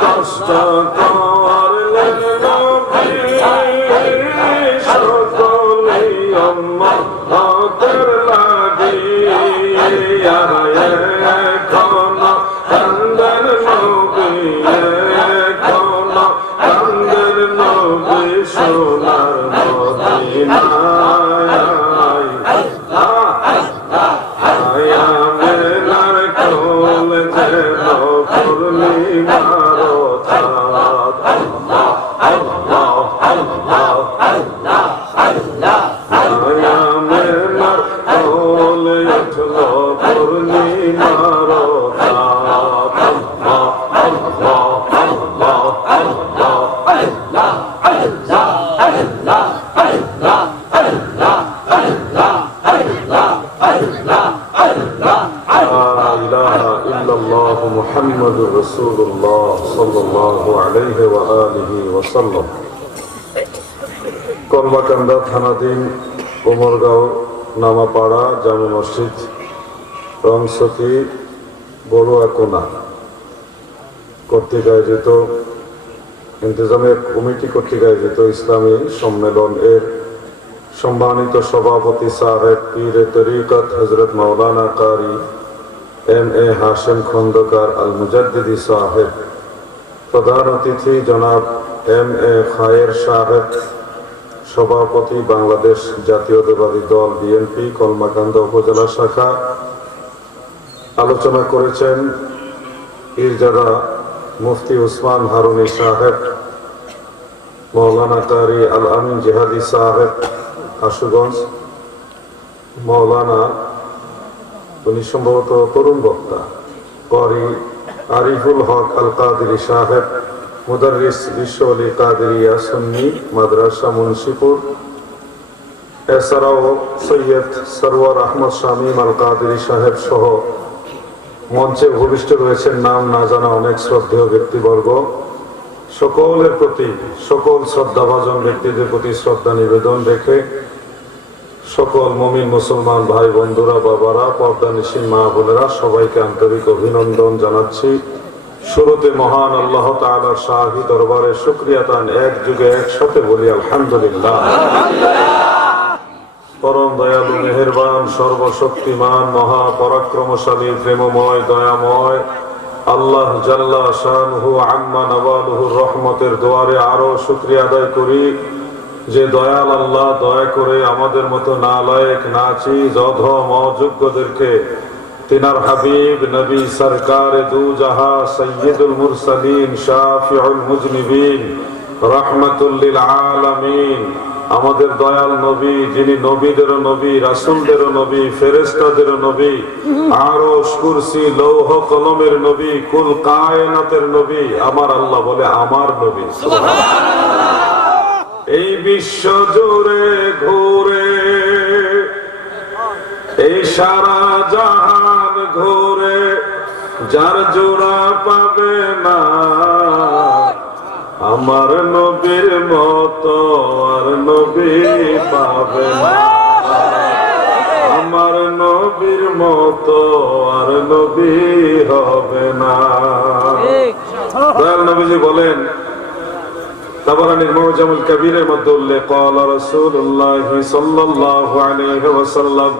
কষ্ট করলেন নবী সকলে উম্মতের লাগিয়া এখন কান্দেন নবী এখন কান্দেন নবী সোনার মদিনায় আয়ামের কোল যেন পূর্ণিমার চাঁদ আল্লাহ আল্লাহ আয়ামের কোল উঠল পূর্ণিমার চাঁদ আল্লাহ আল্লাহ আল্লাহ আল্লাহ মুহাম্মাদুর রাসূলুল্লাহ সাল্লাল্লাহু আলাইহি ওয়া আলিহি ওয়া সাল্লাম। কলমাকান্দা থানাধীন কোমরগাঁও নামাপাড়া জামে মসজিদ রংসকি বড়ুয়াকোনা কর্তৃক আয়োজিত ইন্তজামের কমিটি কর্তৃক আয়োজিত ইসলামী সম্মেলন এর সম্মানিত সভাপতি সাহেব পীরে তরিকত হযরত মাওলানা কারি এম.এ. হাশেম খন্দকার আল মুজাদ্দিদি সাহেব, প্রধান অতিথি জনাব এম.এ. খায়ের সাহেব, সভাপতি বাংলাদেশ জাতীয়তাবাদী দল বিএনপি কলমাকান্দা উপজেলা শাখা। আলোচনা করেছেন পীরজাদা মুফতি উসমান হারুনি সাহেব, মৌলানা কারি আল আমিন জিহাদি সাহেব আশুগঞ্জ, মৌলানা উনি সম্ভবত তরুণ বক্তা করি আরিফুল হক আল কাদেরী সাহেব, মুদাররিস বিশ্ব আলী কাদেরিয়া সুন্নি মাদ্রাসা মুন্সিপুর। এছাড়াও সৈয়দ সরওয়ার আহমদ শামীম আল কাদেরী সাহেব সহ মঞ্চে ভূমিষ্ঠ রয়েছেন নাম না জানা অনেক শ্রদ্ধেয় ব্যক্তিবর্গ। সকলের প্রতি, সকল শ্রদ্ধাভাজন ব্যক্তিদের প্রতি শ্রদ্ধা নিবেদন রেখে সকল মুমিন মুসলমান ভাই বন্ধুরা, বাবারা, পর্দানিশীন মা বোনেরা, সবাইকে আন্তরিক অভিনন্দন জানাচ্ছি। শুরুতে মহান আল্লাহ তাআলার শাহী দরবারে শুকরিয়া তান এক যুগে একসাথে বলি আলহামদুলিল্লাহ। পরম দয়ালু মেহেরবান সর্বশক্তিমান মহা পরাক্রমশালী প্রেমময় দয়াময় আল্লাহ জাল্লা শানুহু আম্মা নওয়ালুহুর রহমতের দুয়ারে আরো শুকরিয়া আদায় করি যে দয়াল আল্লাহ দয়া করে আমাদের মতো নালায়েক নাচিজ অধম অযোগ্যদেরকে তিনার হাবিব নবী সরকারে দু জাহা সৈয়দুল মুরসালিন শাফিউল মুজনিবিন রাহমাতুল লিল আলামিন, আমাদের দয়াল নবী, যিনি নবীদেরও নবী, রাসূলদেরও নবী, ফেরেশতাদেরও নবী, আরশ কুরসি লৌহ কলমের নবী, কুল কায়নাতের নবী, আমার আল্লাহ বলে আমার নবী। সুবহানাল্লাহ। এই বিশ্ব জুড়ে ঘুরে, এই সারা জাহান ঘুরে, যার জোড়া পাবে না আমার নবীর মতো আর নবী পাবে না, আমার নবীর মতো আর নবী হবে না। দয়াল নবীজি বলেন, তাবারানীর মুজামুল কবিরের মধ্যে উল্লেখ, ক্বালা রাসূলুল্লাহ সাল্লাল্লাহু আলাইহি ওয়াসাল্লাম,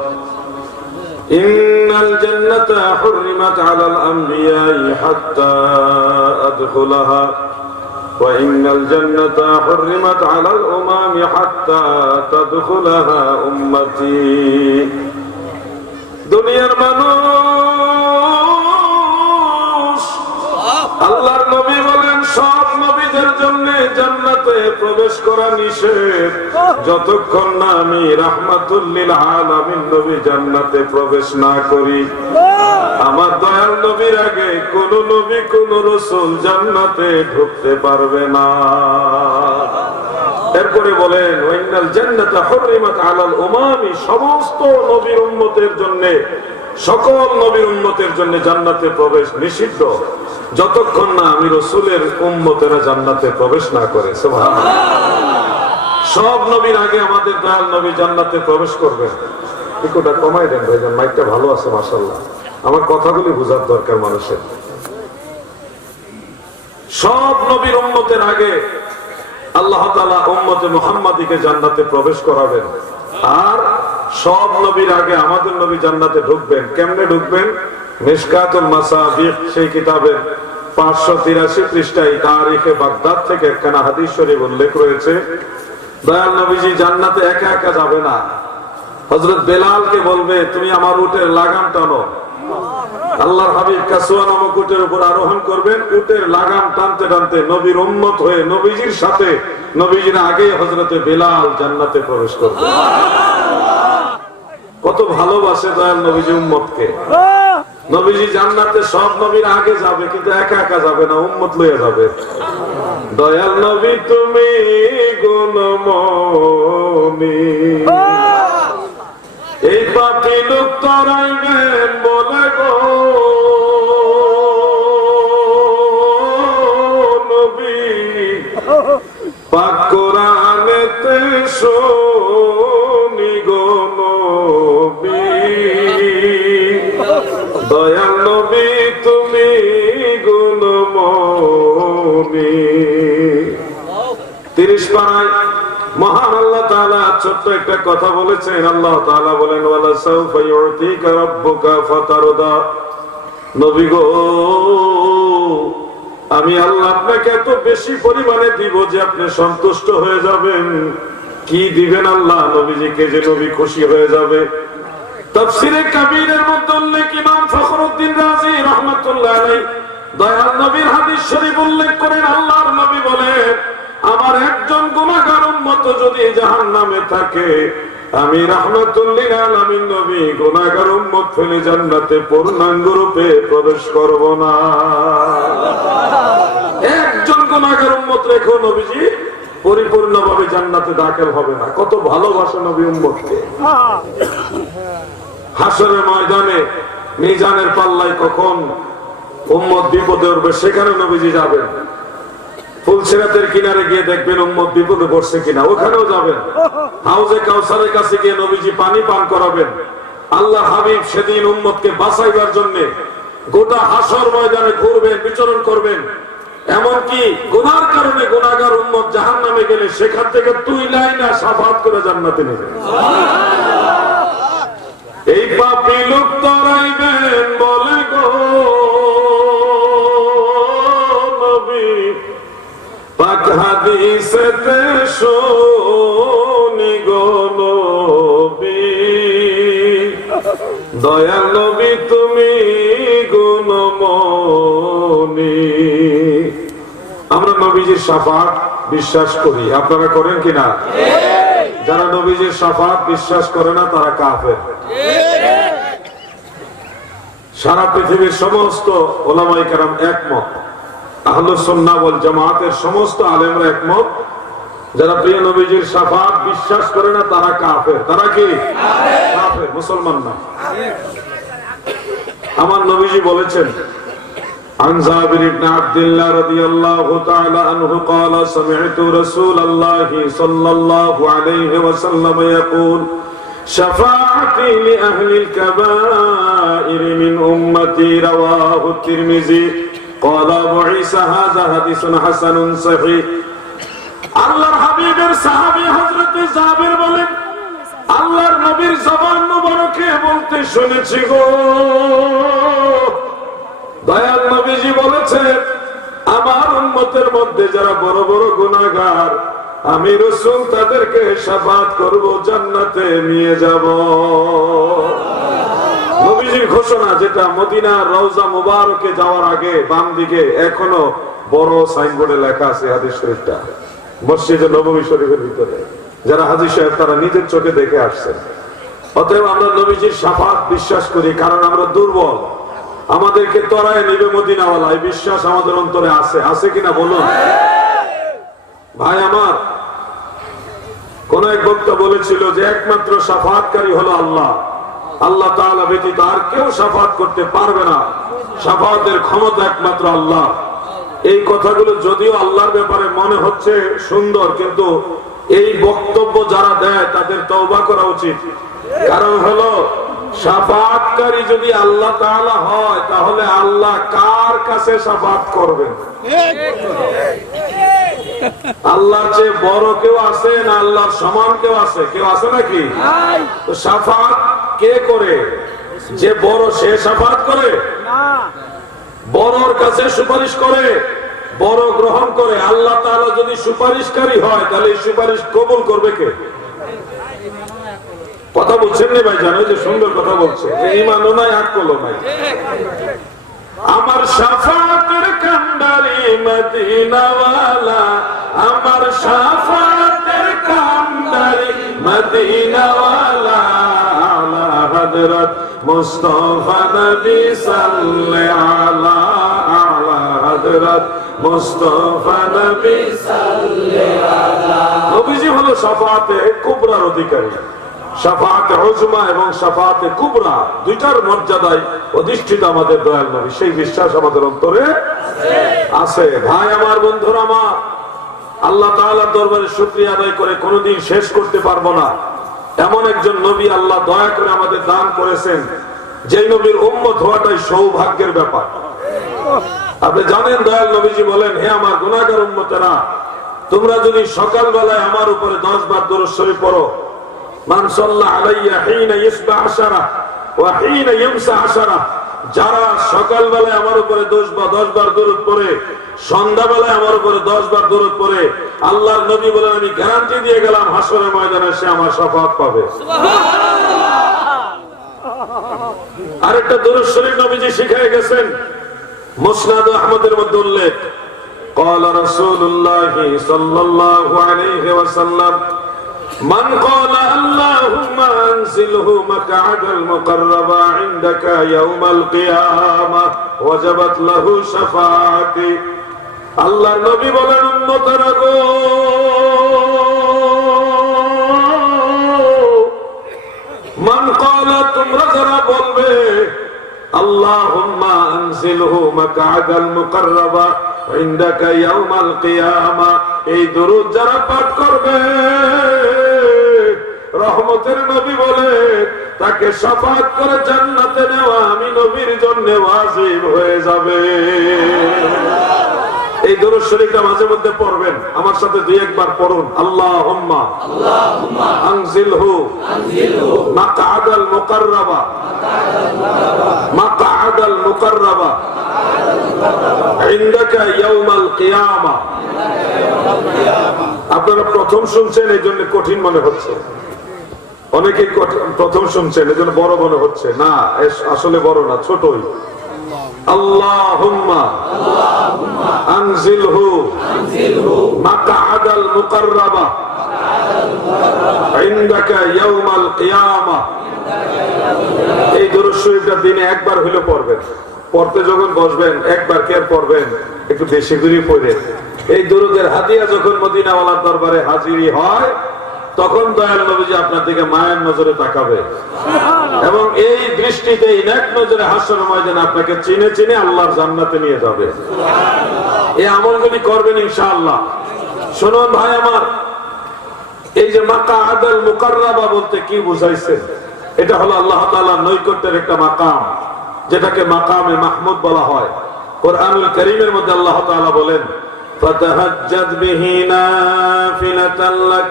ইন্নাল জান্নাতা হুররিমাত আলাল আমবিয়াই হাত্তা আদখুলাহা ওয়া ইন্নাল জান্নাতা হুররিমাত আলাল উমামি হাত্তা তাদখুলাহা উম্মতি। দুনিয়ার মানুষ, আল্লাহর নবী বলেন সব নবীদের জন্য জান্নাতে প্রবেশ করা নিষেধ যতক্ষণ না আমি রাহমাতুল লিল আলামিন নবী জান্নাতে প্রবেশ না করি। আমার দয়াল নবীর আগে কোন নবী কোন রাসূল জান্নাতে ঢুকতে পারবে না। এরপরে বলেন, ওয়াইনাল জান্নাতা হুররিমাত আলাল উমামি, সমস্ত নবীর উম্মতের জন্য, সকল নবীর উম্মতের জন্য জান্নাতে প্রবেশ নিষিদ্ধ যতক্ষণ না আমি রাসূলের উম্মতেরা জান্নাতে প্রবেশ না করে। সুবহানাল্লাহ। সব নবীর আগে আমাদের দয়াল নবী জান্নাতে প্রবেশ করবেন। একটুটা কমাই দেন ভাইজান, মাইকটা ভালো আছে মাশাআল্লাহ। আমার কথাগুলি বোঝার দরকার মানুষের। সব নবীর উম্মতের আগে আল্লাহ তাআলা উম্মতে মুহাম্মাদীকে জান্নাতে প্রবেশ করাবেন, আর সব নবীর আগে আমাদের নবী জান্নাতে ঢুকবেন। কেমনে ঢুকবেন? মিশকাতুল মাসাবিহ সেই কিতাবের 583 পৃষ্ঠায় তারিখে বাগদাদ থেকে একখানা হাদিস শরীফ উল্লেখ রয়েছে। দয়াল নবীজি জান্নাতে একা একা যাবে না, হযরত বেলালকে বলবে তুমি আমার উটের লাগাম টানো। আল্লাহর হাবিব কাসওয়া নামক উটের উপর আরোহণ করবেন, উটের লাগাম টানতে টানতে নবীর উম্মত হয়ে নবীজির সাথে নবীজির আগে হযরতে বেলাল জান্নাতে প্রবেশ করবে। কত ভালোবাসে দয়াল নবীজি উম্মতকে। নবীজি জান্নাতে সব নবীর আগে যাবে, কিন্তু একা একা যাবে না, উম্মত লইয়া যাবে। দয়াল নবী তুমি গুণমণি, এই পাপী লোক তরাইবেন বলে গো নবী, পাক কোরআনেতে শুনি গো নবী। দয়াল নবী তুমি গুণমণি। 30 পারায় মহান আল্লাহ তাআলা ছোট্ট একটা কথা বলেছেন। আল্লাহ তাআলা বলেন ওয়ালা সাউফা ইউতিকা রাব্বুকা ফাতারদা। নবী গো, আমি আল্লাহ আপনাকে এত বেশি পরিমাণে দিব যে আপনি সন্তুষ্ট হয়ে যাবেন। কি দিবেন আল্লাহ নবীজিকে যে নবী খুশি হয়ে যাবে? তাফসীরে কাবীরের মধ্যে উল্লেখ ইমাম ফখরুদ্দীন রাজি রাহমাতুল্লাহ আলাইহি দয়াল নবীর হাদিস শরীফ উল্লেখ করেন। আল্লাহর নবী বলেন আমার একজন গুনাহগার উম্মত যদি জাহান্নামে থাকে, আমি রাহমাতুল লিল আলামিন নবী গুনাহগার উম্মত ফেলে জান্নাতে পূর্ণাঙ্গ রূপে প্রবেশ করব না। একজন গুনাহগার উম্মত রেখো নবীজি পরিপূর্ণভাবে জান্নাতে দাখিল হবে না। কত ভালোবাসা নবী উম্মতকে। হাশরের ময়দানে মিজানের পাল্লায় কখন উম্মত বিপদে উঠবে সেখানে নবীজি যাবেন। ফুলসিরাতের কিনারে গিয়ে দেখবেন উম্মত বিপদে পড়ছে কিনা, ওখানেও যাবেন। হাউজে কাউসারের কাছে গিয়ে নবীজি পানি পান করাবেন। আল্লাহ হাবিব সেদিন উম্মতকে বাঁচাইবার জন্য গোটা হাশর ময়দানে ঘুরবেন, বিচরণ করবেন। এমনকি গুনার কারণে গুনাহগার উম্মত জাহান্নামে গেলে সেখান থেকে তুইলাই না শাফাআত করে জান্নাতে নেবেন। এই পাপী লোক তরাইবেন বলে গো নবী, পাক হাদিসেতে শুনি গো নবী। দয়াল নবী তুমি গুণমণি। আমরা নবীজির শাফাআত বিশ্বাস করি, আপনারা করেন কিনা? যারা নবীজির শাফাআত বিশ্বাস করে না তারা কাফের। সারা পৃথিবীর সমস্ত ওলামায়ে কেরাম একমত, আহলুস সুন্নাহ ওয়াল জামাতের সমস্ত আলেমরা একমত, যারা প্রিয় নবীজির শাফাআত বিশ্বাস করে না তারা কাফের। তারা কি কাফের, মুসলমান না। আমার নবীজি বলেছেন عن جابر بن عبد الله رضي الله تعالى عنه قال سمعت رسول الله صلى الله عليه وسلم يقول شفاعتي لأهل الكبائر من أمتي رواه الترمذي قال أبو عيسى هذا حديث حسن صحيح। আল্লাহর হাবিবের সাহাবী হযরত জাবির বলেন আল্লাহর নবীর জবান মুবারকে বলতে শুনেছি গো, দয়াল নবীজি বলেছেন আমার উম্মতের মধ্যে যারা বড় বড় গুনাহগার আমি রাসূল তাদেরকে শাফাআত করব, জান্নাতে নিয়ে যাব। নবীজির ঘোষণা, যেটা মদিনার রওজা মুবারকে যাওয়ার আগে বাম দিকে এখনো বড় সাইনবোর্ডে লেখা আছে হাদিস শরীফটা, মসজিদে নববী শরীফের ভিতরে। যারা হাজী সাহেব তারা নিজের চোখে দেখে আসছেন। অতএব আমরা নবীজির শাফাআত বিশ্বাস করি, কারণ আমরা দুর্বল। আমাদেরকে তরায় নিবে মদিনাওয়ালা, এই বিশ্বাস আমাদের অন্তরে আছে। আছে কিনা বলুন ভাই আমার। কোন এক বক্তা বলেছিল যে একমাত্র শাফাআতকারী হলো আল্লাহ, আল্লাহ তাআলা ব্যতীত আর কেউ শাফাআত করতে পারবে না। শাফাআতের ক্ষমতা একমাত্র আল্লাহ। এই কথাগুলো যদিও আল্লাহর ব্যাপারে মনে হচ্ছে সুন্দর, কিন্তু এই বক্তব্য যারা দেয় তাদের তওবা করা উচিত। কারণ হলো শাফাআতকারী যদি আল্লাহ তাআলা হয় তাহলে আল্লাহ কার কাছে শাফাআত করবেন? আল্লাহর চেয়ে বড় কেউ আছে না আল্লাহর সমান কেউ আছে? কেউ আছে নাকি? তো শাফাআত কে করে? যে বড় সে শাফাআত করে না, বড়র কাছে সুপারিশ করে, বড় গ্রহণ করে। আল্লাহ তাআলা যদি সুপারিশকারী হয় তাহলে এই সুপারিশ কবুল করবে কে? কথা বলছেন না ভাই? জানো যে সুন্দর কথা বলছে, ঈমানও নাই আকলও নাই। আমার শাফাআতের কান্ডারি মদিনাওয়ালা, আমার শাফাআতের কান্ডারি মদিনাওয়ালা, আলা হযরত মুস্তাফা নবী সাল্লাল্লাহু আলা হযরত মুস্তাফা নবী সাল্লাল্লাহু। নবীজি হলো শাফাআতে কুবরার অধিকারী। শাফাআতে উজমা এবং শাফাআতে কুবরা দুইটার মর্যাদায় অধিষ্ঠিত আমাদের দয়াল নবী, সেই বিশ্বাস আমাদের অন্তরে আছে। ভাই আমার, বন্ধুরা আমার, আল্লাহ তাআলার দরবারে শুকরিয়া আদায় করে কোনোদিন শেষ করতে পারবো না। এমন একজন নবী আল্লাহ দয়া করে আমাদের দান করেছেন, যে নবীর উম্মত হওয়াটাই সৌভাগ্যের ব্যাপার। আপনি জানেন দয়াল নবীজি বলেন, হে আমার গুনাহগার উম্মতেরা, তোমরা যদি সকালবেলায় আমার উপরে 10 বার দরুদ শরীফ পড়ো, মান সাল্লা আলাইয়া হিনা ইসবা আশারা ওয়া হিনা ইমসা আশারা, যারা সকালবেলায় আমার উপরে 10 বার দরুদ পড়ে, সন্ধ্যাবেলায় আমার উপরে 10 বার দরুদ পড়ে, আল্লাহর নবী বলেন আমি গ্যারান্টি দিয়ে গেলাম হাসরের ময়দানে সে আমার শাফাআত পাবে। আরেকটা দরুদ শরীফ নবীজি শিখিয়ে গেছেন, মুসনাদ আহমদের মধ্যে উল্লেখ, قال رسول الله صلى الله عليه وسلم من قال اللهم انزله مقعد المقرب عندك يوم القيامة وجبت له شفاعتي। আল্লাহর নবী বলেন, উম্মতেরা গো, মান ক্বালা, তোমরা যারা বলবে, আল্লাহুম্মা আনজিলহু মাকআদাল মুকাররাবা ইনদাকা ইয়াউমাল কিয়ামা, এই দরুদ যারা পাঠ করবে, রহমতের নবী বলে তাকে শাফাআত করে জান্নাতে নেওয়া আমি নবীর জন্য ওয়াজিব হয়ে যাবে। এই দরুদ শরীফটা মাঝে মধ্যে পড়বেন, আমার সাথে দুই একবার পড়ুন। আল্লাহুম্মা আনজিলহু মাকআদাল মুকাররাবা, মাকআদাল মুকাররাবা ইনদাকা ইয়াউমাল কিয়ামা। আপনারা প্রথম শুনছেন এই জন্য কঠিন মনে হচ্ছে, অনেকে প্রথম শুনছেন এই জন্য বড় মনে হচ্ছে। না, আসলে বড় না, ছোটই। আল্লাহুম্মা আনজিলহু মাকআদাল মুকাররাবা ইনদাকা ইয়াউমাল কিয়ামা। এই দরুদ শরীফটা দিনে একবার হইলে পড়বেন, পড়তে যখন বসবেন একবার কে পড়বেন, একটু বেশি করে পড়ে। এই দরুদের হাদিয়া যখন মদিনাওয়ালার দরবারে হাজিরি হয়, তখন দয়াল নবীজি আপনার দিকে মায়ের নজরে তাকাবে এবং এই দৃষ্টিতে এই নেক নজরে হাসরের ময়দানে আপনাকে চিনে চিনে আল্লাহর জান্নাতে নিয়ে যাবে। এই আমলগুলি করবেন ইনশাআল্লাহ। শুনুন ভাই আমার, এই যে মাকআদাল মুকাররাবা বলতে কি বুঝাইছে? এটা হলো আল্লাহ তাআলার নৈকট্যের একটা মাকাম, যেটাকে মাকামে মাহমুদ বলা হয়। কোরআনুল কারীমের মধ্যে আল্লাহ তাআলা বলেন, ফাতাহাজ্জাদ বিহি নাফিলাতান লাক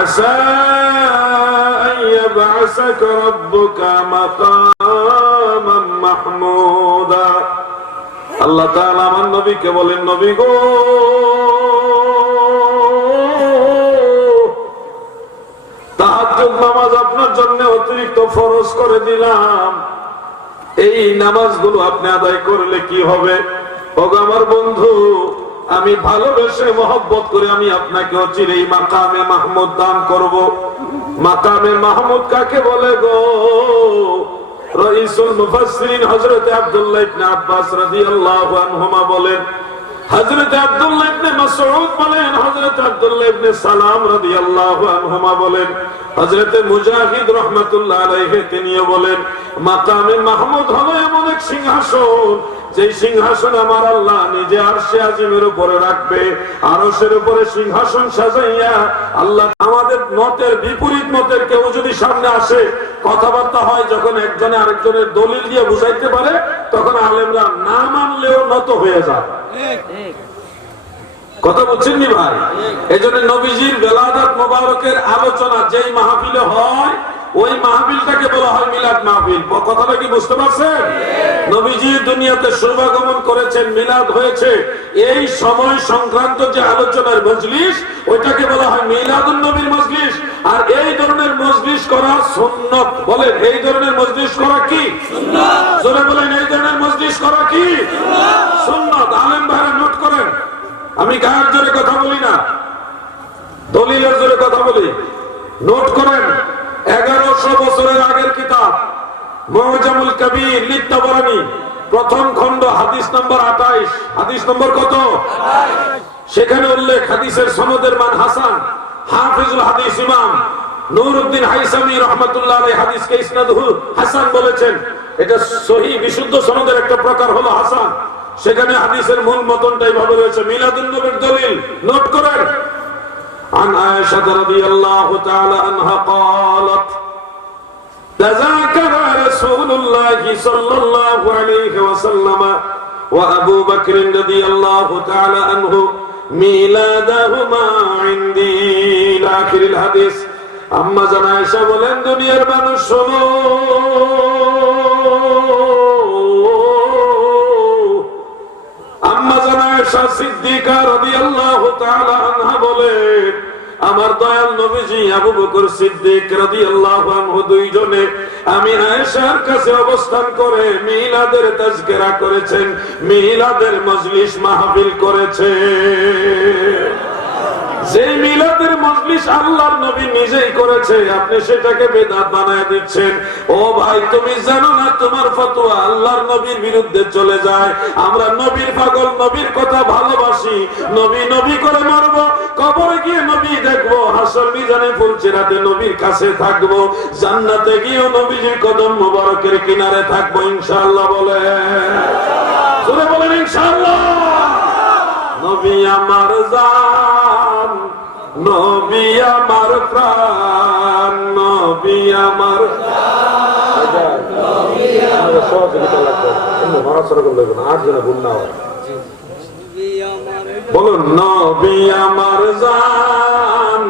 আসা আন ইয়াবআসাকা রাব্বুকা মাকামান মাহমুদা। আল্লাহ তাআলা আমার নবীকে বলেন, নবী গো, তাহাজ্জুদ নামাজ আপনার জন্য অতিরিক্ত ফরজ করে দিলাম। এই নামাজগুলো আপনি আদায় করলে কি হবে? ওগো আমার বন্ধু, আমি ভালোবেসে মহব্বত করে আমি আপনাকে অচিরেই মাকামে মাহমুদ দান করব। মাকামে মাহমুদ কাকে বলে গো? রাইসুল মুফাসসিরিন হযরত আব্দুল্লাহ ইবনে আব্বাস রাদিয়াল্লাহু আনহুমা বলেন, হযরত আব্দুল্লাহ ইবনে মাসউদ বলেন, হযরত আব্দুল্লাহ ইবনে সালাম রাদিয়াল্লাহু আনহুমা বলেন, হযরত মুজাহিদ রাহমাতুল্লাহ আলাইহি তিনিও বলেন, মাকামে মাহমুদ হলো এমন এক সিংহাসন, যে সিংহাসন আমার আল্লাহ নিজে আরশে আজিমের উপরে রাখবে। আরশের উপরে সিংহাসন সাজাইয়া আল্লাহ আমাদের মতের বিপরীত মতের কেউ যদি সামনে আসে, কথাবার্তা হয় যখন একজনে আরেকজনের দলিল দিয়ে বুঝাইতে পারে, তখন আলেমরা না মানলেও নত হয়ে যায়। কথা বুঝছেন নি ভাই? এই জন্য নবীজির বেলাদাত মোবারকের আলোচনা যেই মাহফিলে হয়, ওই মাহফিলটাকে বলা হয় মিলাদ মাহফিল। কথাটা কি বুঝতে পারছেন? নবীজি দুনিয়াতে শুভাগমন করেছেন, মিলাদ হয়েছে, এই সময় সংক্রান্ত যে আলোচনার মজলিস, ওইটাকে বলা হয় মিলাদুন নবীর মজলিস। আর এই ধরনের মজলিস করা সুন্নাত। বলেন, এই ধরনের মজলিস করা কি সুন্নাত? জোরে বলেন, এই ধরনের মজলিস করা কি সুন্নাত? আলেম ভাইরা নোট করেন, আমি গায়ের জোরে কথা বলি না, দলিলের জোরে কথা বলি। নোট করেন, 1100 বছরের আগের কিতাব মুআজামুল কবির লিত-তাবারানী, প্রথম খণ্ড, হাদিস নম্বর 28। হাদিস নম্বর কত? 28। সেখানে উল্লেখ, হাদিসের সনদের মান হাসান। হাফিজুল হাদিস ইমাম নুরউদ্দিন হাইসামি রাহমাতুল্লাহ আলাইহি হাদিসকে ইসনাদুহু হাসান বলেছেন। এটা সহিহ বিশুদ্ধ সনদের একটা প্রকার হলো হাসান। সেখানে হাদিসের মূল মতনটা এইভাবে রয়েছে, মিলাদুন নবীর দলিল। নোট করেন, عن عائشة رضي الله تعالى عنها قالت تذاكر رسول الله صلى الله عليه وسلم وأبو بكر رضي الله تعالى عنه ميلادهما عندي إلى آخر الحديث। আম্মা জান আয়েশা বলেন, দুনিয়ার মানুষ শোনো, আম্মা জান আয়েশা সিদ্দিকা রাদিয়াল্লাহু তাআলা আনহা বলেন, আমার দয়াল নবীজি আবু বকর সিদ্দিক রাদিয়াল্লাহু আনহু দুইজনে আমি আয়েশার কাছে অবস্থান করে মিলাদের তাজকিরা করেছেন, মিলাদের মজলিস মাহফিল করেছে। যে মিলাদের মজলিস আল্লাহর নবী নিজেই করেছে, আপনি সেটাকে বেদাত বানায় দিচ্ছেন। ও ভাই, তুমি জানো না তোমার ফতোয়া আল্লাহর নবীর বিরুদ্ধে চলে যায়। আমরা নবীর পাগল, নবীর কথা ভালোবাসি, নবী নবী করে মারবো, কবরে গিয়ে নবী দেখবো, হাসর মিজানে ফুলচিরাতে নবীর কাছে থাকবো, জান্নাতে গিয়েও নবীজির কদম মোবারকের কিনারে থাকবো ইনশাআল্লাহ। বলেন, জোরে বলেন ইনশাআল্লাহ। নবী আমার জান, নবী আমার প্রাণ, নবী আমার বলুন, নবী আমার জান,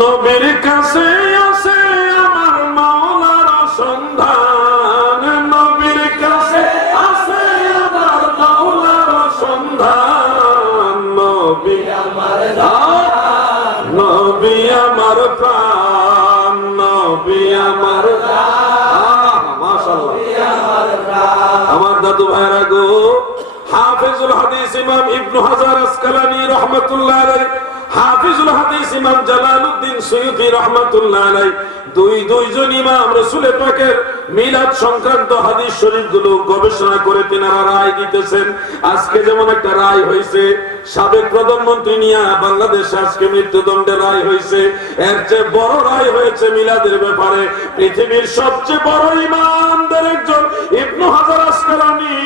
নবীর কাছে আছে আমার মাওলার সন্ধান, নবীর কাছে আছে আমার মাওলার সন্ধান, নবী আমার জান, নবী আমার প্রাণ, নবী আমার মাশাআল্লাহ। আমার দাদু ভাইরা গো, হাফিজুল হাদিস ইমাম ইবনে হাজার আসকালানী রাহমাতুল্লাহ আলাইহি, হাফিজুল হাদিস ইমাম জালালউদ্দিন সুয়ুতী রাহমাতুল্লাহ আলাইহি, দুইজন ইমাম রাসূলের পাকের মিলাদ সংক্রান্ত হাদিস শরীফগুলো গবেষণা করে তেনারা রায় দিতেছেন। আজকে যেমন একটা রায় হয়েছে, সাবেক প্রধানমন্ত্রী নিয়া বাংলাদেশে আজকে মৃত্যুদণ্ডের রায় হয়েছে, এর চেয়ে বড় রায় হয়েছে মিলাদের ব্যাপারে। পৃথিবীর সবচেয়ে বড় ইমামদের একজন ইবনে হাজার আসকালানী,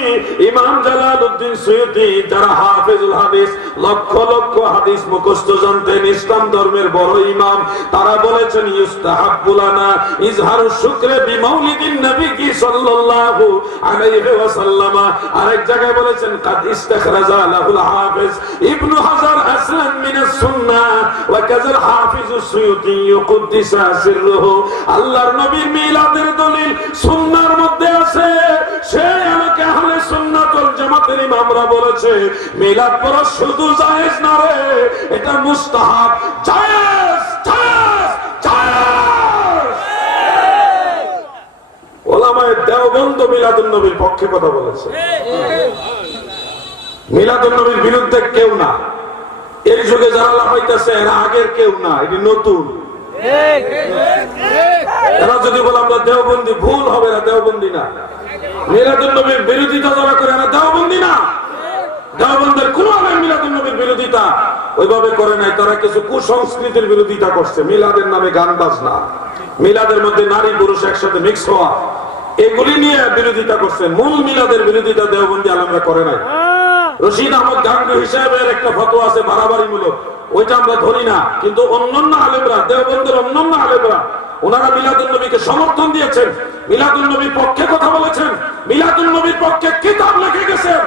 ইমাম জালালউদ্দিন সুয়ুতী, যারা হাফিজুল হাদিস, লক্ষ লক্ষ হাদিস মুখস্থ জানতেন, ইসলাম ধর্মের বড় ইমাম, তারা বলেছেন ইউস্তাহাব্বু লানা ইজহারু শুকরে বিমাউলিদিন নবী সাল্লাল্লাহু আলাইহি ওয়াসাল্লাম। আরেক জায়গায় বলেছেন কাদ ইস্তাখরাজা লাহুল হাফিজ ইবনে হাজার আসলান মিনাস সুন্নাহ ওয়া কাযাল হাফিজ সুয়ুতী কুদ্দিসা সিররুহু। আল্লাহর নবীর মিলাদের দলিল সুন্নাহর মধ্যে আছে, সে আমাকে আহলে সুন্নাত ওয়াল জামাতের ইমামরা বলেছে মিলাদ পড়া শুধু জায়েজ না রে, এটা মুস্তাহাব। জায়েজ জায়েজ জায়েজ। ওলামায়ে দেওবন্দ মিলাদুন নবীর পক্ষে কথা বলেছে, মিলাদুন নবীর বিরুদ্ধে কেউ না। এই যুগে যারা লাফাইতেছে এরা আগের কেউ না, এটি নতুন। এরা যদি বলে আমরা দেওবন্দি, ভুল হবে, এরা দেওবন্দি না। মিলাদুন নবীর বিরোধিতা যারা করে এরা দেওবন্দি না। দেওবন্দের কোন আলেম মিলাদুন নবীর বিরোধিতা ওইভাবে করে নাই, তারা কিছু কুসংস্কৃতির বিরোধিতা করছে। মিলাদের নামে গান বাজনা, মিলাদের মধ্যে নারী পুরুষ একসাথে মিক্স হওয়া, এগুলি নিয়ে বিরোধিতা করছে। মূল মিলাদের বিরোধিতা দেওবন্দি আলেমরা করে নাই। রশিদ আহমদ গাঙ্গু হিসাবের একটা ফতোয়া আছে বাড়াবাড়িমূলক, ওইটা আমরা ধরি না, কিন্তু অন্যান্য আলেমরা, দেওবন্দের অন্যান্য আলেমরা ওনারা মিলাদুন নবীকে সমর্থন দিয়েছেন, মিলাদুন নবীর পক্ষে কথা বলেছেন, মিলাদুন নবীর পক্ষে কিতাব লিখে গেছেন।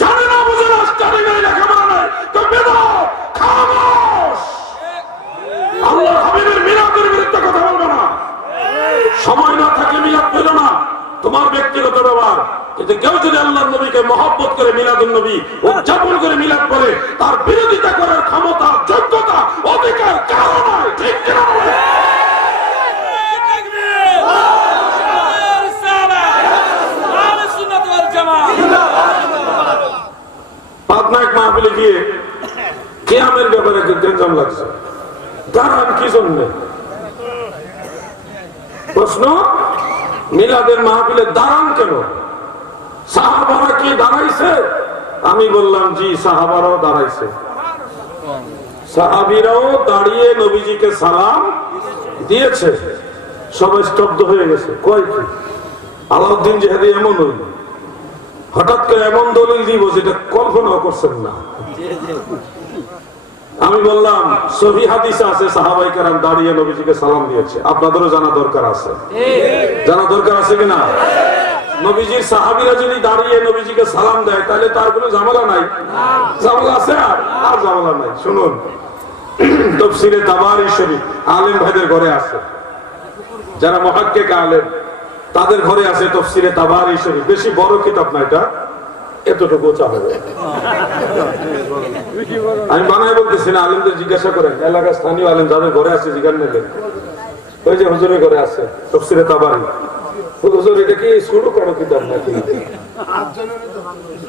জানে না, বুঝে না, জানে না, লেখাপড়া নাই, তো বেদাত, খামোশ। আল্লাহর হাবিবের মিলাদের বিরুদ্ধে কথা বলবে না। সময় না থাকলে মিলাদ পেল না, তোমার ব্যক্তিগত ব্যাপার। কিন্তু কেউ যদি আল্লাহর নবীকে মহব্বত করে মিলাদুন নবী উদযাপন করে মিলাদ করে, তার বিরোধিতা করার ক্ষমতা, যোগ্যতা, অধিকার কারো নাই। ঠিক কিনা বলেন? পাটনায়ক মাহফিলে গিয়ে কিয়ামের ব্যাপারে গেঞ্জাম লাগছে, দাঁড়ান কি জন্য? প্রশ্ন, মিলাদের মাহফিলে দাঁড়ান কেন? সাহাবারা কি দাঁড়াইছে? আমি বললাম জি, সাহাবারাও দাঁড়াইছে। সাহাবীরাও দাঁড়িয়ে নবীজিকে সালাম দিয়েছে। সবাই স্তব্ধ হয়ে গেছে। কয় কি? আলাউদ্দিন জিহাদি এমন হইল, হঠাৎ করে এমন দলিল দিব যেটা কল্পনাও করছেন না। আমি বললাম সহিহ হাদিসে আছে সাহাবায়ে কেরাম দাঁড়িয়ে নবীজিকে সালাম দিয়েছে, আপনাদেরও জানা দরকার আছে। জানা দরকার আছে কিনা? নবীজির সাহাবীরা যদি দাঁড়িয়ে নবীজিকে সালাম দেয় তাহলে তার কোনো ঝামেলা নাই? ঝামেলা আছে? আর ঝামেলা নাই। শুনুন, তাফসীরে তাবারী শরীফ আলেম ভাইদের ঘরে আছে, যারা মুহাক্কিক আলেম তাদের ঘরে আছে তাফসীরে তাবারী শরীফ। বেশি বড় কিতাব না, এটা এতটুকু চাবে। আমি বানাই বলতেছি না, আলেমদের জিজ্ঞাসা করেন, এলাকার স্থানীয় আলেম যাদের ঘরে আছে জিজ্ঞাসা নেবেন। ওই যে হুজুরের ঘরে আছে তাফসীরে তাবারী। হুজুর এটা কি শুরু করো কিতাব নাকি?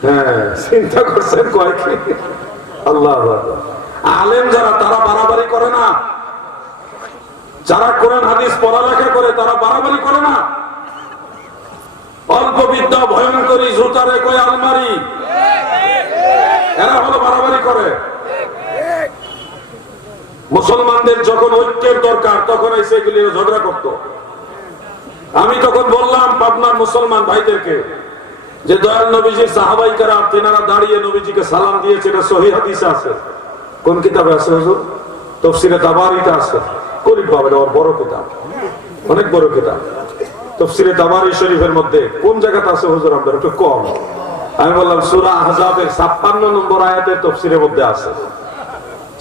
হ্যাঁ, চিন্তা করছেন কয় কি? আল্লাহ আলেম যারা, তারা বাড়াবাড়ি করে না। যারা কোরআন হাদিস পড়ালেখা করে তারা বাড়াবাড়ি করে না। অল্প বিদ্যা ভয়ঙ্করী, জুতারে কয় আলমারি, এরা হলো বাড়াবাড়ি করে। মুসলমানদের যখন ঐক্যের দরকার তখন এসে এগুলি ঝগড়া করত। আমি তখন বললাম পাবনার মুসলমান ভাইদেরকে যে দয়াল নবীজির সাহাবায়ে কেরাম তিনারা দাঁড়িয়ে নবীজিকে সালাম দিয়েছে, এটা সহিহ হাদিসে আছে। কোন কিতাবে আছে হুজুর? তাফসীরে তাবারীতে আছে। গরীব বাবা, এটা বড় কিতাব, অনেক বড় কিতাব। তাফসীরে তাবারী শরীফের মধ্যে কোন জায়গাতে আছে হুজুর? আপনার একটু কম। আমি বললাম সূরা আহজাবের 56 নম্বর আয়াতের তাফসীরের মধ্যে আছে।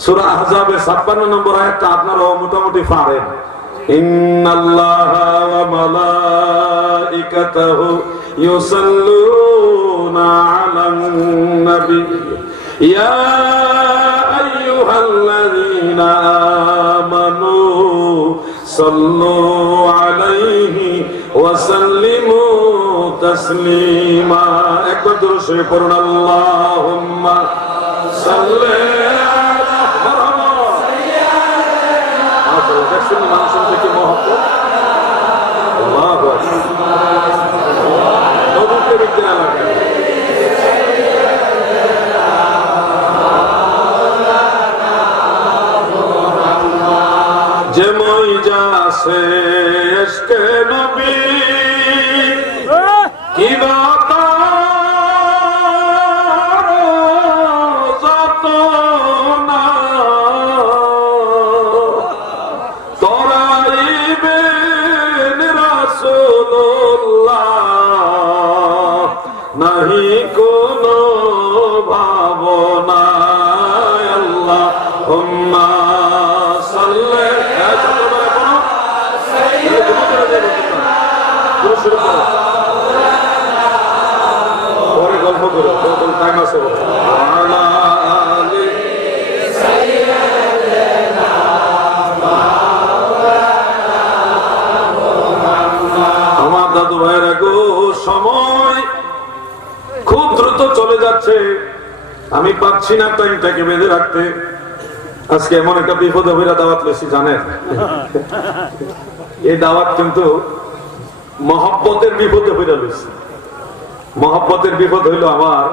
সূরা আহজাবের 56 নম্বর আয়াতটা আপনারা মোটামুটি পারেন। ইন্নাল্লাহা ওয়া মালাইকাতাহু ইউসাল্লুনা আলান নবী ইয়া আইয়ুহাল্লাযীনা আমানু সাল্লু আলাইহি ওয়া সাল্লিমু তাসলিমা। একবার দরুদ শরীফ পড়ুন, আল্লাহুম্মা সাল্লি আলা মুহাম্মাদ। মাশাআল্লাহ, দেখছেন মানুষের থেকে মহব্বত। আল্লাহু আকবার। নবীকে দেখতে লাগে। যে মই যাছে ইশকে নবী কি বাতা যত না তরাইবেন রাসূলুল্লাহ নাহি কোনো ভাবনা। আল্লাহুম্মা সাল্লি পরে গল্প করো, টাইম আছে। আমার দাদু ভাইরা গো, সময় খুব দ্রুত চলে যাচ্ছে, আমি পাচ্ছি না টাইমটাকে বেঁধে রাখতে। আজকে এমন একটা বিপদে হইরা দাওয়াত লেছি জানেন। এই দাওয়াত কিন্তু মহব্বতের বিপদে হইরা লইছি। মহব্বতের বিপদ হইল আমার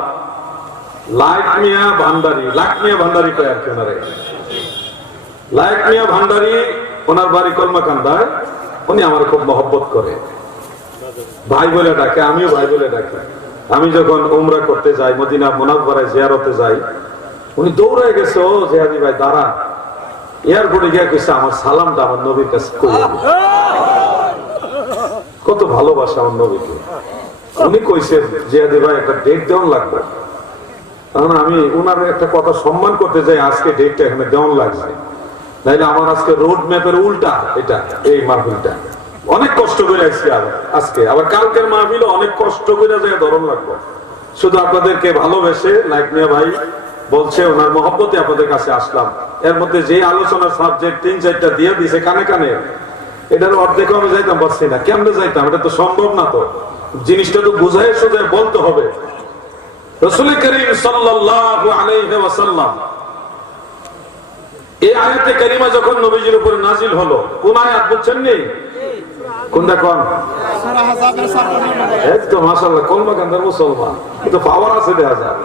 লাইক মিয়া ভান্ডারি কয় আর কি। ওনারে লাইক মিয়া ভান্ডারি, ওনার বাড়ি কলমাকান্দায়। উনি আমার খুব মহব্বত করে, ভাই বলে ডাকে, আমিও ভাই বলে ডাকি। আমি যখন উমরা করতে যাই, মদিনা মুনাওয়ারায় জিয়ারতে যাই, উনি দৌড়ে গেছে, ও জিহাদি ভাই দাঁড়ান, এয়ারপোর্টে গিয়ে কইছে আমার সালামটা আমার নবীর কাছে কইয়া দিন। কত ভালোবাসা আমার নবীকে। উনি কইছেন জিহাদি ভাই একটা ডেট দেওয়ান লাগবে, কারণ আমি উনার একটা কথা সম্মান করতে যাই, আজকে ডেটটা এখানে দেওয়ান লাগছে, নাইলে আমার আজকে রোড ম্যাপের উল্টা এটা এই মাহফিলটা অনেক কষ্ট করে আসছি। আজকে আবার কালকের মাহফিল অনেক কষ্ট করে যায় ধরন লাগবে, শুধু আপনাদেরকে ভালোবেসে লাইক নিয়ে ভাই বলছে ওনার মহব্বতে আপনাদের কাছে আসলাম। এর মধ্যে যে আলোচনার সাবজেক্ট 3-4টা দিয়ে দিছে কানে কানে, এটার অর্ধেক আমি যাইতাম পারছি না, কেমনে যাইতাম, এটা তো সম্ভব না। তো জিনিসটা তো বুঝাই সোজায় বলতে হবে। রাসূল করিম সাল্লাল্লাহু আলাইহি ওয়াসাল্লাম এই আয়াতে কারিমা যখন নবীজির উপর নাজিল হলো, কোন আয়াত বুঝছেন নি? কোনটা কোন? সূরা আহজাবের 56 নম্বর। এই তো মাশাআল্লাহ কোন বাগানদার মুসলমান, কিন্তু পাওয়ার আছে দেখা যায়।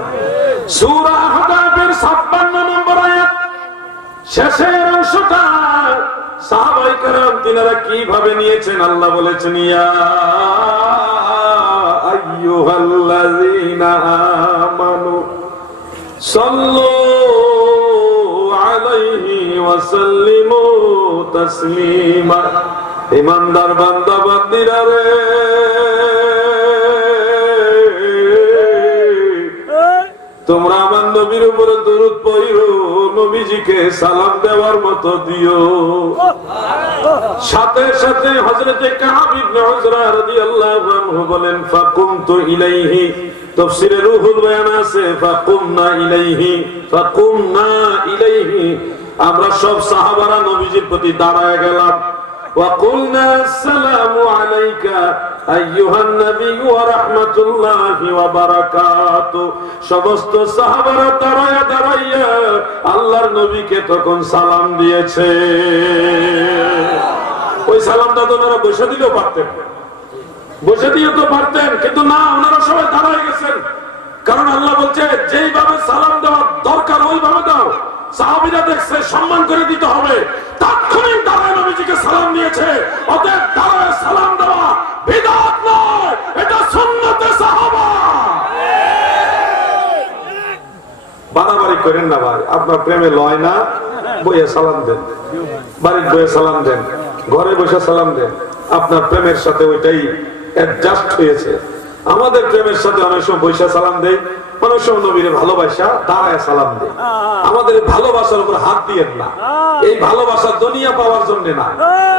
সূরা আহজাবের 56 নম্বর আয়াত শেষের অংশটা সাহাবায়ে কেরাম তিনারা কিভাবে নিয়েছেন আল্লাহ বলেছেন, ইয়া আইয়ুহাল্লাযীনা আমানু সাল্লু আলাইহি ওয়া সাল্লিমু তাসলিমা। ঈমানদার বান্দা বান্দীরা রে, তোমরা আমার নবীর উপরে দরুদ পড়িও, নবীজিকে সালাম দেওয়ার মতো দিও। সাথে সাথে হযরতে কাব ইবনে উজরা রাদিয়াল্লাহু আনহু বলেন, ফাকুমতু ইলাইহি, তাফসীরে রুহুল বায়ান আছে ফাকুমনা ইলাইহি, ফাকুমনা ইলাইহি, আমরা সব সাহাবারা নবীজির প্রতি দাঁড়ায় গেলাম। وقلنا السلام عليك أيها النبي ورحمة الله وبركاته। সমস্ত সাহাবারা দাঁড়ায়া দাঁড়াইয়া আল্লাহর নবীকে তখন সালাম দিয়েছে। ওই সালামটা তো ওনারা বসে দিলেও পারতেন, বসে দিয়ে তো পারতেন, কিন্তু না, ওনারা সবাই দাঁড়ায় গেছেন। কারণ আল্লাহ বলছে যেইভাবে সালাম দেওয়া দরকার ওইভাবে দাও। সাহাবীরা দেখছে সম্মান করে দিতে হবে, তাৎক্ষণিক দাঁড়ায় নবীজিকে সালাম দিয়েছে। অতএব দাঁড়ায় সালাম দেওয়া বিদআত নয়, এটা সুন্নতে সাহাবা। বাড়াবাড়ি করেন না ভাই, আপনার প্রেমে লয় না, বইয়ে সালাম দেন, বাড়ির বইয়ে সালাম দেন, ঘরে বসে সালাম দেন, আপনার প্রেমের সাথে ওইটাই অ্যাডজাস্ট হয়েছে। আমাদের প্রেমের সাথে অনেক সময় বৈশা সালাম দেয়, অনেক সময় নবীর ভালোবাসা দাঁড়ায় সালাম দেয়। আমাদের ভালোবাসার উপর হাত দিয়েন না। এই ভালোবাসা দুনিয়া পাওয়ার জন্য না,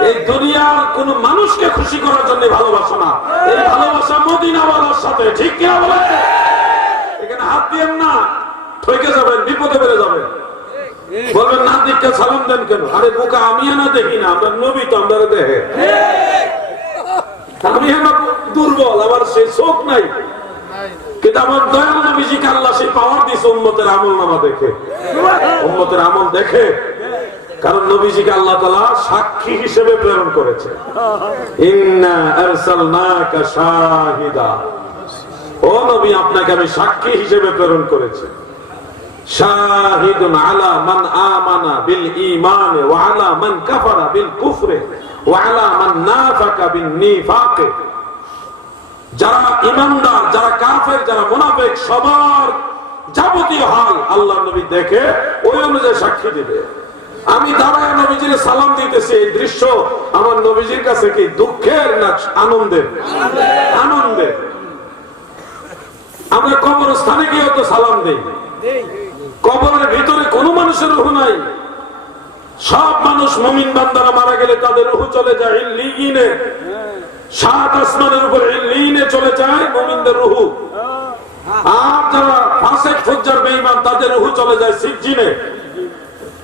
এই দুনিয়ার কোন মানুষকে খুশি করার জন্য ভালোবাসা না, এই ভালোবাসা মদিনাওয়ালার সাথে। ঠিক কিনা বলে? এখানে হাত দিয়েন না, ঠকে যাবেন, বিপদে বেড়ে যাবেন। বলবেন না দিককে সালাম দেন কেন? আরে বোকা, আমি না দেখি না, আমরা নবী তো আমরা দেখে। আমি আমার দুর্বল, আমার সেই চোখ নাই, কিন্তু আমার দয়াল নবীজিকে আল্লাহ সেই পাওয়ার দিয়েছে উম্মতের আমল নামা দেখে, উম্মতের আমল দেখে। কারণ নবীজিকে আল্লাহ তাআলা সাক্ষী হিসেবে প্রেরণ করেছে। ইন্না আরসালনাকা শাহিদা, ও নবী আপনাকে আমি সাক্ষী হিসেবে প্রেরণ করেছি। শাহিদুন আলা মান আমানা বিল ঈমান ওয়া আলা মান কাফারা বিল কুফরি ওয়া আলা মান নাফাকা বিন নিফাক। যারা ঈমানদার, যারা কাফের, যারা মুনাফিক, সবার যাবতীয় হাল আল্লাহর নবী দেখে ওই অনুযায়ী সাক্ষী দিবে। আমি দাঁড়ায় নবীজির সালাম দিতেছি, এই দৃশ্য আমার নবীজির কাছে কি দুঃখের না আনন্দের? আনন্দের। আমরা কবরস্থানে গিয়ে তো সালাম দেই, কবরের ভিতরে কোন মানুষের রূহ নাই। সব মানুষ মুমিন বান্দারা মারা গেলে তাদের রূহ চলে যায় ইল্লিয়িনে, সাত আসমানের উপরে ইল্লিয়িনে চলে যায় মুমিনদের রূহ। আর যারা ফাসিক ফুজ্জার বেঈমান তাদের রূহ চলে যায় সিজ্জিনে।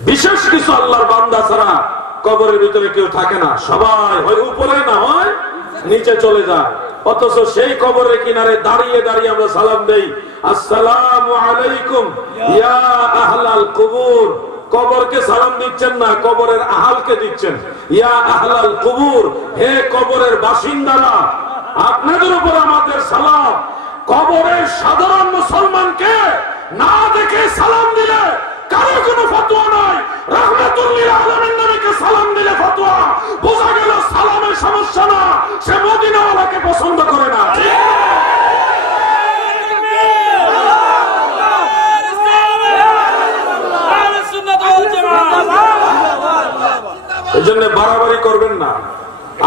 বিশেষ কিছু আল্লাহর বান্দা ছাড়া কবরের ভিতরে কেউ থাকে না, সবাই হয় উপরে না হয় নিচে চলে যায়। অথচ সেই কবরের কিনারে দাঁড়িয়ে দাঁড়িয়ে আমরা সালাম দেই, আসসালামু আলাইকুম ইয়া আহলাল কুবুর। কবরকে সালাম দিচ্ছেন না, কবরের আহালকে দিচ্ছেন। ইয়া আহলাল কুবুর, হে কবরের বাসিন্দারা, আপনাদের উপর আমাদের সালাম। কবরের সাধারণ মুসলমানকে না দেখে সালাম দিলে কারো কোনো ফতোয়া নাই। রাহমাতুল লিল আলামিন নবীকে সালাম দিলে ফতোয়া। বোঝা গেল সালামের সমস্যা না, সে মদিনাওয়ালাকে পছন্দ করে না। এজন্য বাড়াবাড়ি করবেন না,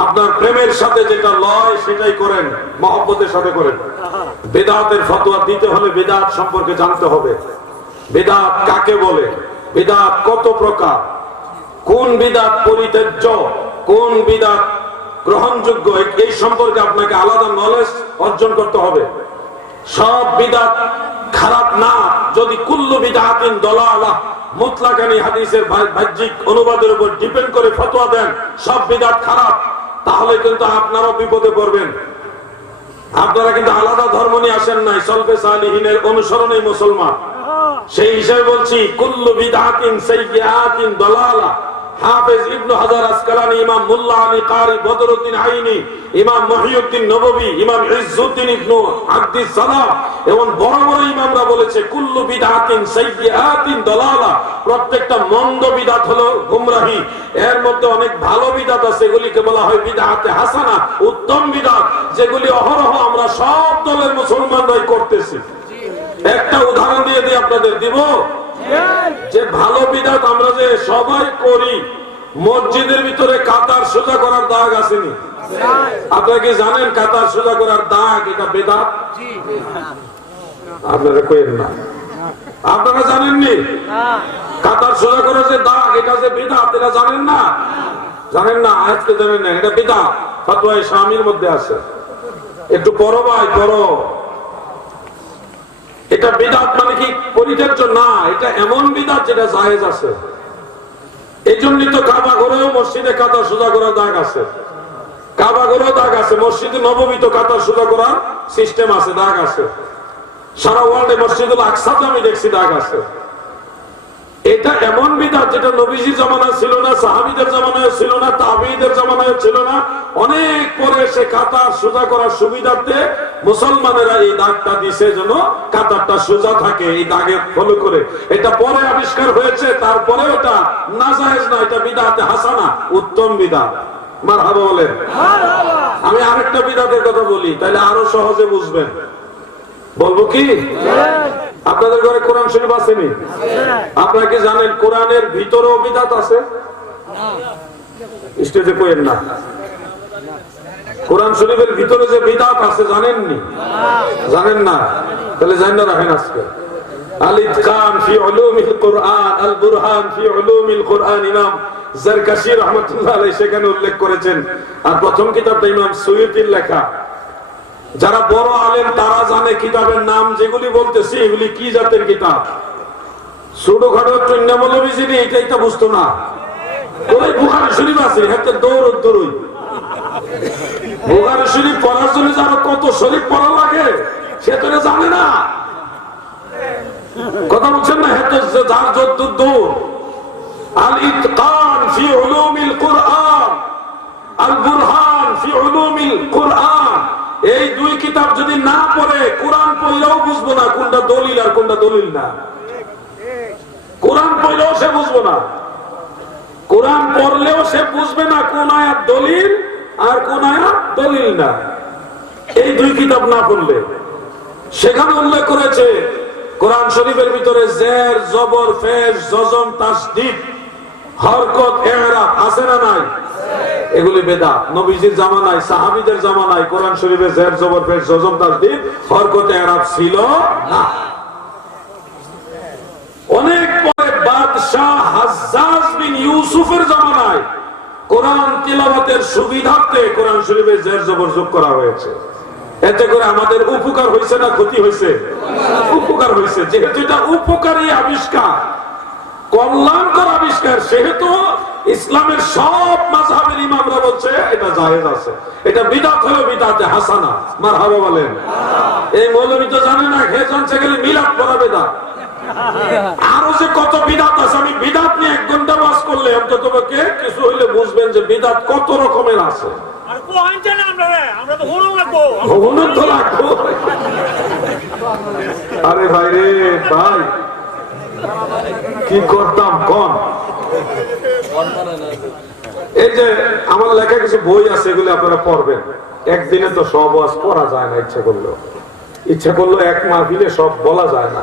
আপনার প্রেমের সাথে যেটা লয় সেটাই করেন, মহব্বতের সাথে করেন। বেদাতের ফতোয়া দিতে হলে বেদাত সম্পর্কে জানতে হবে। বেদাত কাকে বলে, বেদাত কত প্রকার, কোন বিদাত পরিত্যাজ্য, কোন বিদাত গ্রহণযোগ্য, এই সম্পর্কে আপনাকে আলাদা নলেজ অর্জন করতে হবে। সব বিদাত খারাপ না, যদি কুল্লু বিদাতিন দলালাহ মুতলাকানি হাদিসের বাহ্যিক অনুবাদের উপর ডিপেন্ড করে ফতোয়া দেন সব বিদাত খারাপ, তাহলে কিন্তু আপনারাও বিপদে পড়বেন। আপনারা কিন্তু আলাদা ধর্ম নিয়ে আসেন নাই, সলফে সালিহিনের অনুসরণেই মুসলমান। সেই হিসেবে বলছি কুল্লু বিদআতিন সাইয়্যাতিন দালালা। হাফেজ ইবনে হাজার আসকালানী, ইমাম মুল্লা আলী কারি বদরউদ্দিন আইনি, ইমাম মুহিউদ্দিন নববী, ইমাম ইজ্জুদ্দিন ইবনে আব্দিস সালাম এবং বড় বড় ইমামরা বলেছে কুল্লু বিদআতিন সাইয়্যাতিন দালালা। প্রত্যেকটা মন্দ বিদআত হলো গুমরাহি। এর মধ্যে অনেক ভালো বিদআত আছে, এগুলিকে বলা হয় বিদআতে হাসানা, উত্তম বিদআত, যেগুলি অহরহ আমরা সব দলের মুসলমানরাই করতেছি। একটা উদাহরণ দিয়ে দিই আপনাদের, দিব যে ভালো বিদআত আমরা যে সবাই করি, মসজিদের ভিতরে কাতার সোজা করার দাগ আসেনি? আপনারা কি জানেন কাতার সোজা করার দাগ এটা বিদআত? আপনারা কইেন না, আপনারা জানেননি কাতার সোজা করার যে দাগ এটা যে বিদআত, এটা জানেন না? জানেন না, আজকে জানেন না, এটা বিদআত। ফতোয়ায়ে শামির মধ্যে আছে, একটু পড়ো ভাই, পড়ো। এটা বিদআত মানে কি পরিত্যাজ্য না, এটা এমন বিদআত যেটা জায়েজ আছে। এই জন্যই তো কাবা ঘরেও মসজিদে কাতার সোজা করার দাগ আছে, কাবা ঘরেও দাগ আছে, মসজিদে নববী তো কাতার সোজা করার সিস্টেম আছে, দাগ আছে। সারা ওয়ার্ল্ডে মসজিদুল আকসাতে আমি দেখছি দাগ আছে। এটা এমন বিদআত যেটা নবীজির জামানায় ছিল না, সাহাবীদের জামানায় ছিল না, তাবেঈদের জামানায় ছিল না। অনেক পরে সে কাতার সোজা করার সুবিধার্থে মুসলমানেরা এই দাগটা দিছে যেন কাতারটা সোজা থাকে, এই দাগে ফলো করে। এটা পরে আবিষ্কার হয়েছে, তারপরে এটা নাজায়েজ না, এটা বিদআতে হাসানা, উত্তম বিদআত। মারহাবা বলেন। আমি আরেকটা বিদআতের কথা বলি, তাহলে আরো সহজে বুঝবেন। বলবো কি? আপনাদের ঘরে কোরআন শরীফ আসেনি? আপনারা কি জানেন কোরআনের ভিতরেও বিদআত আছে? স্টেজে কইেন না। কোরআন শরীফের ভিতরে যে বিদআত আছে জানেননি? জানেন না? তাহলে জানেন না, রাখেন আজকে। আল ইতকান ফি উলুমিল কুরআন, আল বুরহান ফি উলুমিল কুরআন, ইমাম জারকাশী রাহমাতুল্লাহ আলাইহি সেখানে উল্লেখ করেছেন। আর প্রথম কিতাবটা ইমাম সুয়ুতির লেখা। যারা বড় আলেম তারা জানে কিতাবের নাম যেগুলি বলতেছি এগুলি কি জাতের কিতাব। ছোটখাটো টুন্না মৌলবী যিনি এটা বুঝতো না, ওই বুখারী শরীফ আছে, হাতে দৌড়ই বুখারী শরীফ পড়ার জন্য যারা কত শরীফ পড়া লাগে সে তো জানে না। কথা বলছেন না? হাতে যার যদ্দুর দৌড়। আল ইতকান ফি উলুমিল কুরআন, আল বুরহান ফি উলুমিল কুরআন, এই দুই কিতাব যদি না পড়ে কোরআন পড়লেও বুঝবো না কোনটা দলিল আর কোনটা দলিল না। কোরআন পড়লেও সে বুঝবো না, কোরআন পড়লেও সে বুঝবে না কোন আয়াত দলিল আর কোন আয়াত দলিল না। এই দুই কিতাব না পড়লে। সেখানে উল্লেখ করেছে কোরআন শরীফের ভিতরে জের, জবর, ফেজ, জজম, তাসদীদ, হরকত, ইরাব আছে না নাই? এগুলি বেদাত। নবীজির জামানায়, সাহাবীদের জামানায় কোরআন শরীফে জের, জবর, ফেজ, জজম, তাসদীদ, হরকত, ইরাব ছিল না। অনেক পরে বাদশাহ হাজ্জাজ বিন ইউসুফের জামানায় কোরআন তিলাওয়াতের সুবিধার্থে কোরআন শরীফে জের, জবর যোগ করা হয়েছে। এতে করে আমাদের উপকার হয়েছে না ক্ষতি হয়েছে? উপকার হয়েছে। যেহেতু এটা উপকারী আবিষ্কার, কল্যাণকর আবিষ্কার, সেহেতু ইসলামের সব মাযহাবের ইমামরা বলছে এটা জায়েজ আছে। এটা বিদআত হলো বিদআতে হাসানা। মারহাবা বলেন। এই মৌলবী তো জানে না, হে জানছে গেলে মিলাদ পড়া বিদআত। আরো যে কত বিদআত আছে, আমি বিদআত নিয়ে 1 ঘন্টা ওয়াজ করলে অন্তত কিছু হইলে বুঝবেন যে বিদআত কত রকমের আছে। আরে ভাই রে ভাই, কি করতাম কোন? এই যে আমার লেখা কিছু বই আছে, এগুলো আপনারা পড়বেন। একদিনে তো সব ওয়াজ পড়া যায় না, ইচ্ছা করলো এক মাহফিলে সব বলা যায় না।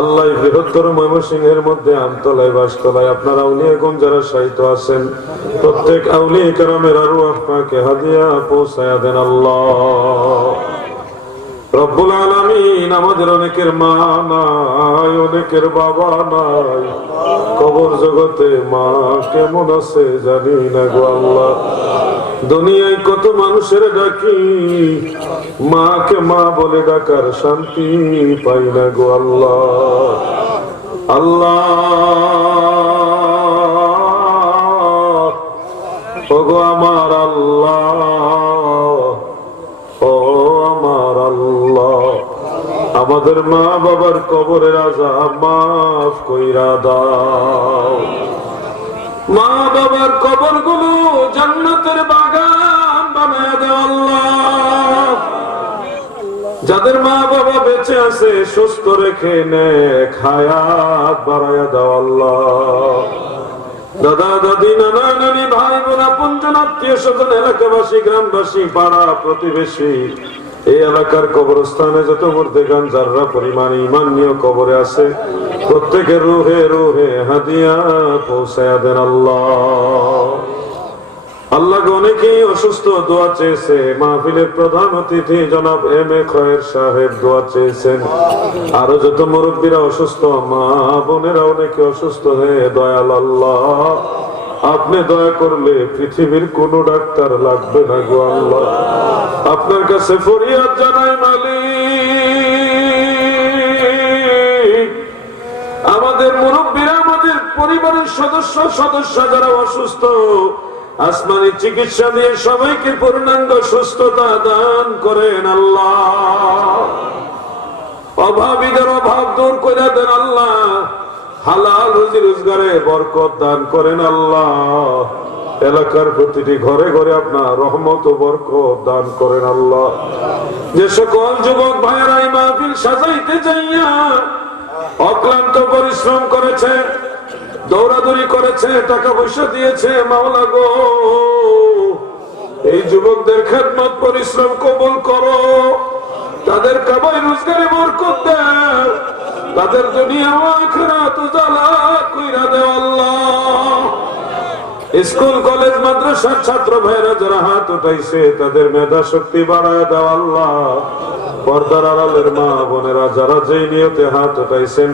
আল্লাহ বৃহত্তর ময়মনসিংহের মধ্যে আমতলায় বাসতলায় আপনার আউলিয়াগণ যারা শায়িত আছেন প্রত্যেক আউলিয়া কেরামের আরওয়াহ পাকে হাদিয়া পৌঁছায়া দেন আল্লাহ রব্বুল আলামিন। আমাদের অনেকের মা নাই, অনেকের বাবা নাই, কবর জগতে মা কেমন আছে জানি না গো আল্লাহ। দুনিয়ায় কত মানুষের ডাকি, মাকে মা বলে ডাকার শান্তি পাই না গো আল্লাহ। আল্লাহ ওগো আমার আল্লাহ, ও আমার আল্লাহ, আমাদের মা বাবার কবরের আযাব মাফ কইরা দাও। মা বাবার কবর গুলো জান্নাতের বাগান বানায় দাও আল্লাহ। যাদের মা বাবা বেঁচে আছে সুস্থ রেখে নেক হায়াত বাড়ায়া দাও আল্লাহ। দাদা দাদি নানা নানি ভাই বোন আপনজন আত্মীয় স্বজন এলাকাবাসী গ্রামবাসী পাড়া প্রতিবেশী এই এলাকার কবরস্থানে যত মুর্দেগান যারা পরিমাণ ঈমান নিয়ে কবরে আছে প্রত্যেকের রুহে রুহে হাদিয়া পৌঁছায়া দেন আল্লাহ। আল্লাহ অনেকেই অসুস্থ দোয়া চেয়েছে, মাহফিলের প্রধান অতিথি জনাব এম এ খয়ের সাহেব দোয়া চেয়েছেন, আরো যত মুরব্বীরা অসুস্থ, মা বোনেরা অনেকে অসুস্থ হয়ে দয়াল আল্লাহ আপনি দয়া করলে পৃথিবীর কোন ডাক্তার লাগবে না গো আল্লাহ। আপনার কাছে ফরিয়াদ জানাই মালিক, আমাদের মুরব্বীরা আমাদের পরিবারের সদস্য যারা অসুস্থ আসমানি চিকিৎসা দিয়ে সবাইকে পূর্ণাঙ্গ সুস্থতা দান করেন আল্লাহ। অভাবীদের অভাব দূর করে দেন আল্লাহ। হালাল রুজি রোজগারে বরকত দান করেন আল্লাহ। এলাকার প্রতিটি ঘরে ঘরে আপনার রহমত ও বরকত দান করেন আল্লাহ। যে সকল যুবক ভাইয়েরা এই মাহফিল সাজাইতে যাইয়া অক্লান্ত পরিশ্রম করেছে, দৌড়াদৌড়ি করেছে, টাকা পয়সা দিয়েছে, মাওলা গো এই যুবকদের খেদমত পরিশ্রম কবুল করো, তাদের কামাই রোজগারে বরকত দাও, তাদের দুনিয়া ও আখিরাত উজালা কইরা দাও আল্লাহ। স্কুল কলেজ মাদ্রাসার ছাত্র ভাইরা যারা হাত উঠাইছে তাদের মেধা শক্তি বাড়ায় দাও আল্লাহ। পর্দার আড়ালের মা বোনেরা যারা যেই নিয়তে হাত উঠাইছেন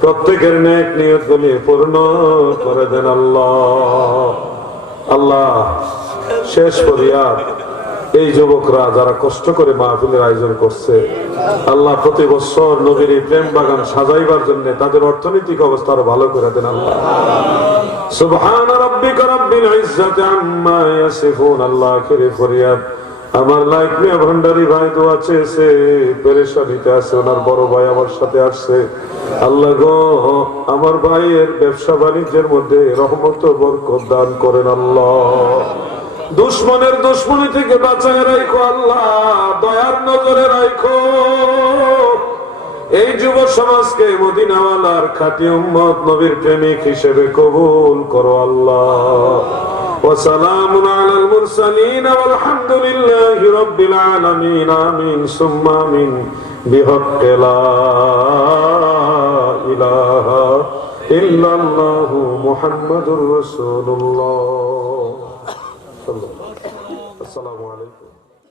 প্রত্যেকের নেক নিয়ত গুলি পূর্ণ করে দেন আল্লাহ। আল্লাহ শেষ করিয়া এই যুবকরা যারা কষ্ট করে মাহফিলের আয়োজন করছে আল্লাহ প্রতি বছর নবীর এই প্রেম বাগান সাজাইবার জন্য তাদের অর্থনৈতিক অবস্থা আরো ভালো করে দেন আল্লাহ। সুবহান রাব্বিকা রাব্বিল ইজ্জাতি আম্মা ইয়াসিফুন। আল্লাহ আখিরে ফরিয়াদ আমার লাইক মিয়া ভান্ডারী ভাই দোয়া চেয়েছে, পেরেশানিতে আছে, ওনার বড় ভাই আমার সাথে আসছে। আল্লাহ গো আমার ভাইয়ের ব্যবসা বাণিজ্যের মধ্যে রহমত ও বরকত দান করেন আল্লাহ। দুশ্মনের দুশ্মনী থেকে বাঁচায় রাখো আল্লাহ, দয়ার নজরে রাখো। এই যুব সমাজকে মদিনাওয়ালার খাঁটি উম্মত নবীর প্রেমিক হিসেবে কবুল করো আল্লাহ। وسلام على المرسلين والحمد لله رب العالمين آمين ثم آمين بحق لا إله إلا الله محمد رسول الله.